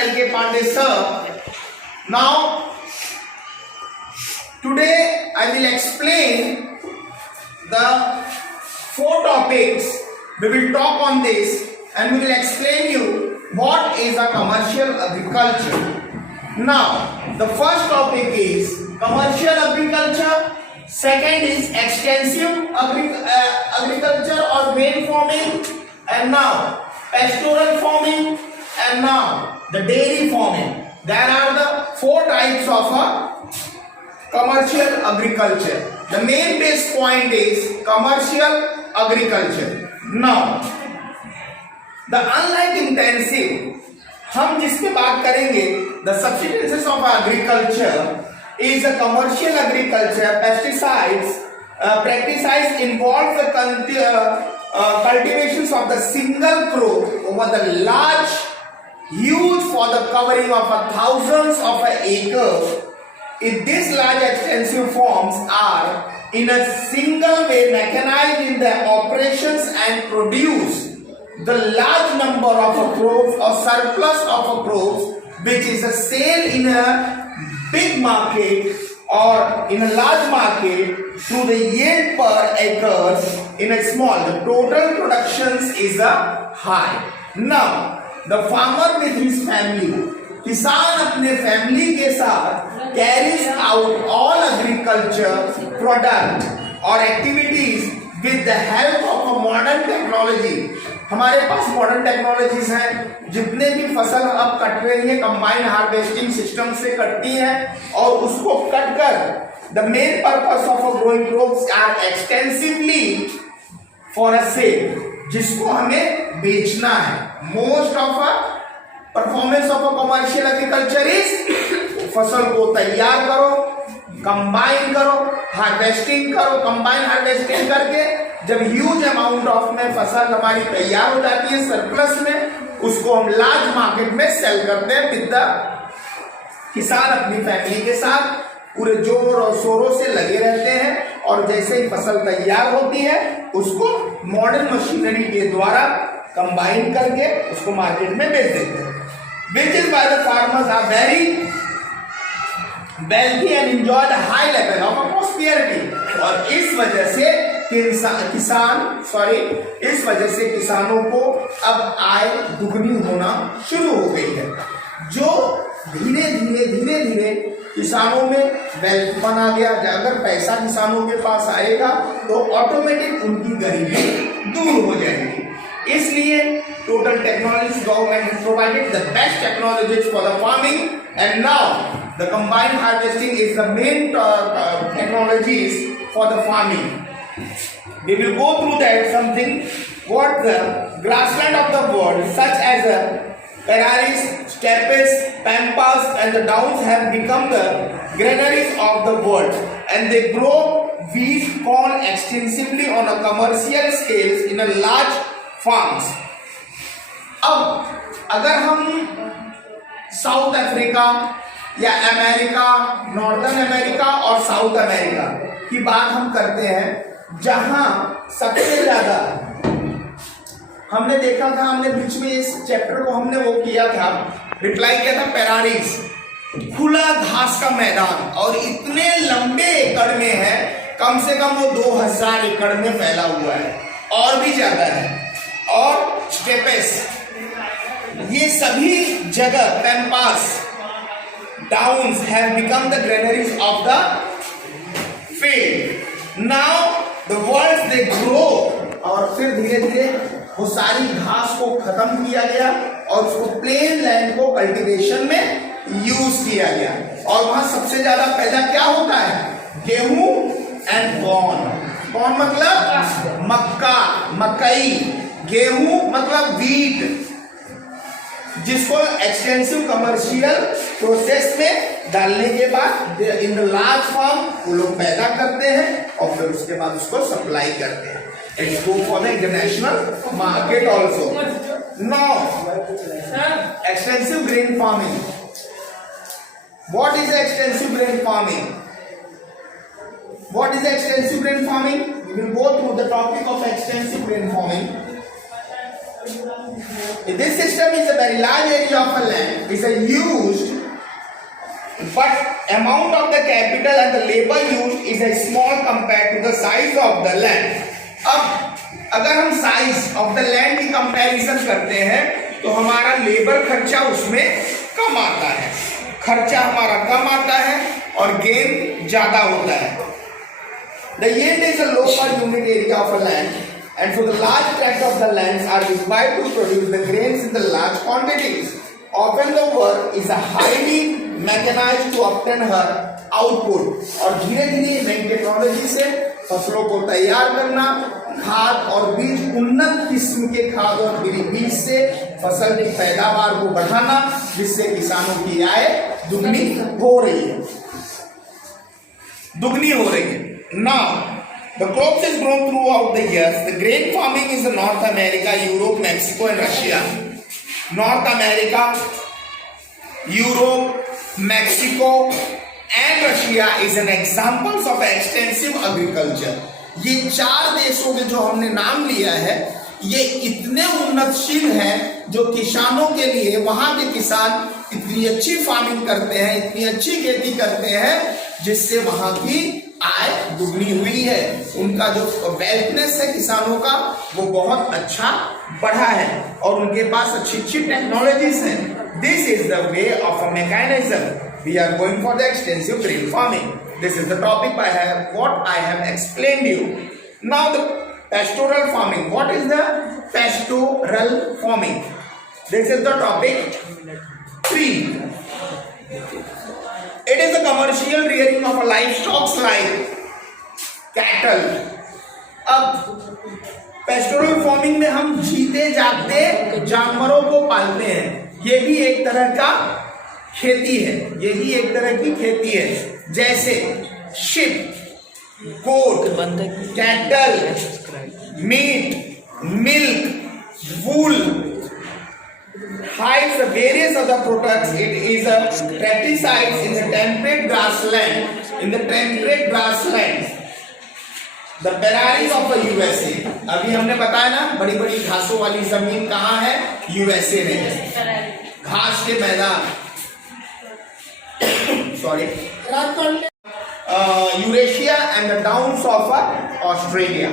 L.K. Pandey sir. Now, today I will explain the 4 topics. We will talk on this and we will explain you what is a commercial agriculture. Now, the first topic is commercial agriculture. Second is extensive agriculture or grain farming. And now, pastoral farming. And now, the dairy farming. There are the 4 types of commercial agriculture. The main base point is commercial agriculture. Now, the unlike intensive, हम जिसकी बात करेंगे, the subsistences of agriculture is a commercial agriculture. Pesticides practices involve the cultivations of the single crop over the large, huge for the covering of thousands of acres. If these large extensive farms are in a single way mechanized in their operations and produce the large number of crops or surplus of crops, which is a sale in a big market or in a large market through the yield per acres in a small, the total productions is a high. Now, the farmer with his family, किसान अपने family के साथ carries out all agriculture product or activities with the help of a modern technology. हमारे पास modern technologies हैं, जितने भी फसल अब कट रही है कंबाइन हार्वेस्टिंग सिस्टम से कटती है और उसको कट कर the main purpose of growing crops are extensively for a sale, जिसको हमें बेचना है. Most of performance of a commercial agriculture is फसल को तैयार करो, कंबाइन करो, हार्वेस्टिंग करो. कंबाइन हार्वेस्टिंग करके जब ह्यूज अमाउंट ऑफ में फसल हमारी तैयार हो जाती है सरप्लस में, उसको हम लार्ज मार्केट में सेल करते हैं. विद द किसान अपनी फैमिली के साथ पूरे जोर और शोरों से लगे रहते हैं और जैसे ही फसल तैयार होती है उसको मॉडर्न मशीनरी के द्वारा कंबाइन करके उसको मार्केट में बेच देते हैं. Which is why the farmers are very wealthy and enjoy the high level of prosperity. और इस वजह से किसानों को अब आय दुगनी होना शुरू हो गई है, जो धीरे धीरे किसानों में वेल्थ बना गया. अगर पैसा किसानों के पास आएगा तो ऑटोमेटिक उनकी गरीबी दूर हो जाएगी. इसलिए total technologies government has provided the best technologies for the farming, and now the combined harvesting is the main technologies for the farming. We will go through that something what the grassland of the world such as the prairies, steppes, pampas and the downs have become the granaries of the world, and they grow wheat, corn extensively on a commercial scales in a large farms. अब अगर हम south Africa या America, northern America और south America की बात हम करते हैं, जहां सबसे ज्यादा हमने देखा था, हमने बीच में इस चैप्टर को हमने वो किया था, रिप्लाई किया था पैरारीज, खुला घास का मैदान, और इतने लंबे एकड़ में है, कम से कम वो 2000 एकड़ में फैला हुआ है और भी ज्यादा है. और स्टेपेस, ये सभी जगह pampas, downs have become the granaries of the field. Now the worlds they grow, और फिर धीरे धीरे वो सारी घास को खत्म किया गया और उसको प्लेन लैंड को कल्टीवेशन में यूज किया गया. और वहां सबसे ज्यादा पैदा क्या होता है? गेहूं एंड कॉर्न. कॉर्न मतलब मक्का, मकई. गेहूं मतलब वीट, जिसको एक्सटेंसिव कमर्शियल प्रोसेस में डालने के बाद इन द लार्ज फार्म वो लोग पैदा करते हैं और फिर उसके बाद उसको सप्लाई करते हैं. It's go for the international market also. Now extensive grain farming. What is extensive grain farming? What is extensive grain farming? We will go through the topic of extensive grain farming. This system is a very large area of a land is a used, but amount of the capital and the labor used is a small compared to the size of the land. अब अगर हम size of the land की comparison करते हैं तो हमारा labour खर्चा उसमें कम आता है, खर्चा हमारा कम आता है और गेन ज्यादा होता है. The yield is a low per unit area of a land, and so the large tract of the lands are required to produce the grains in the large quantities. Often the work is a highly mechanized to obtain her output. और धीरे धीरे नई technology से फसलों को तैयार करना, खाद और बीज, उन्नत किस्म के खाद और बीज से फसल की पैदावार को बढ़ाना, जिससे किसानों की आय दुगनी हो रही है. Now, the crops is grown throughout the years. The grain farming is in North America, Europe, Mexico and Russia. North America, Europe, Mexico and Russia is an examples of extensive agriculture. ये 4 देशों के जो हमने नाम लिया है, ये इतने उन्नतशील हैं जो किसानों के लिए, वहां के किसान इतनी अच्छी फार्मिंग करते हैं, इतनी अच्छी खेती करते हैं, जिससे वहां की आय दुगनी हुई है. उनका जो वेल्थनेस है किसानों का, वो बहुत अच्छा बढ़ा है और उनके पास अच्छी अच्छी टेक्नोलॉजीज हैं. This is the way of a mechanism. We are going for the extensive grain farming. This is the topic what I have explained you. Now the pastoral farming. What is the pastoral farming? This is the topic 3. It is the commercial rearing of a livestock like cattle. अब pastoral farming में हम जीते जागते जानवरों को पालते हैं. ये भी एक तरह का खेती है, ये भी एक तरह की खेती है. जैसे ship, goat, cattle, meet, milk, wool, hides various other products. It is a pesticides in the temperate grassland. In the temperate grasslands, the prairies of the USA. अभी हमने बताया ना, बड़ी बड़ी घासों वाली जमीन कहाँ है? USA में है. घास के मैदान, sorry, Eurasia and the downs of Australia.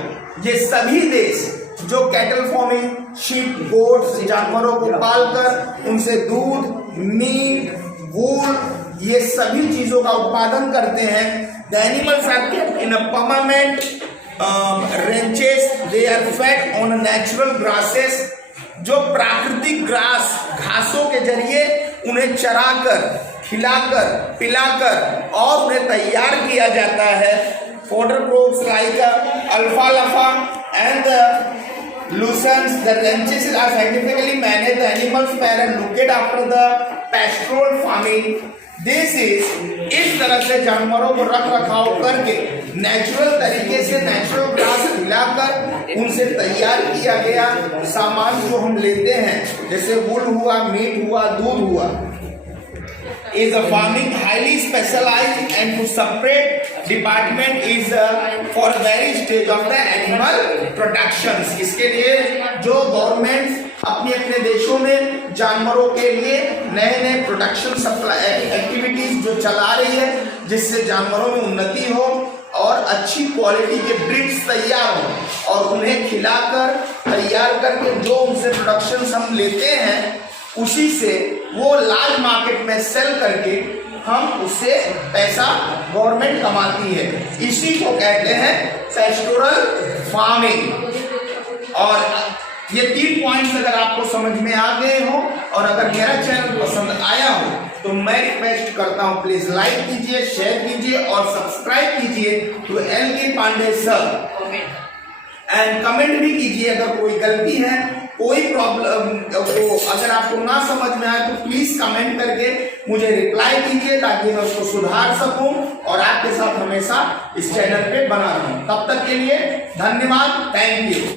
ये सभी देश जो कैटल फार्मिंग, शीप, गोट्स, जानवरों को पालकर उनसे दूध, मीट, वूल, ये सभी चीजों का उत्पादन करते हैं. The animals are kept in a permanent ranches. They are fed on natural grasses. जो प्राकृतिक ग्रास, घासों के जरिए उन्हें चराकर, खिलाकर, पिलाकर और उन्हें तैयार किया जाता है. फॉडर क्रॉप्स लाइक अल्फाल्फा and the lucerns. The ranches are scientifically manage. The animals pair and looked after the pastoral farming. This is, इस तरह से जानवरों को रख रखाव करके नेचुरल तरीके से नेचुरल ग्रास खिलाकर उनसे तैयार किया गया सामान जो हम लेते हैं, जैसे वूल हुआ, मीट हुआ, दूध हुआ. is a farming highly specialized and to separate department is for very stage of the animal productions. इसके लिए जो गवर्नमेंट अपने अपने देशों में जानवरों के लिए नए नए प्रोडक्शन सप्लाई एक्टिविटीज जो चला रही है, जिससे जानवरों में उन्नति हो और अच्छी क्वालिटी के ब्रीड्स तैयार हो और उन्हें खिलाकर तैयार करके जो उनसे प्रोडक्शन हम लेते हैं, उसी से वो लार्ज मार्केट में सेल करके हम उससे पैसा गवर्नमेंट कमाती है. इसी को कहते हैं पेस्टोरल फार्मिंग. और ये 3 पॉइंट्स अगर आपको समझ में आ गए हो और अगर मेरा चैनल पसंद आया हो तो मैं रिक्वेस्ट करता हूं, प्लीज लाइक कीजिए, शेयर कीजिए और सब्सक्राइब कीजिए to LK Pandey sir. And comment भी कीजिए अगर कोई गलती है, कोई प्रॉब्लम तो अगर आपको ना समझ में आए तो प्लीज कमेंट करके मुझे रिप्लाई कीजिए ताकि मैं उसको सुधार सकूं और आपके साथ हमेशा इस चैनल पे बना रहूं. तब तक के लिए धन्यवाद. Thank you.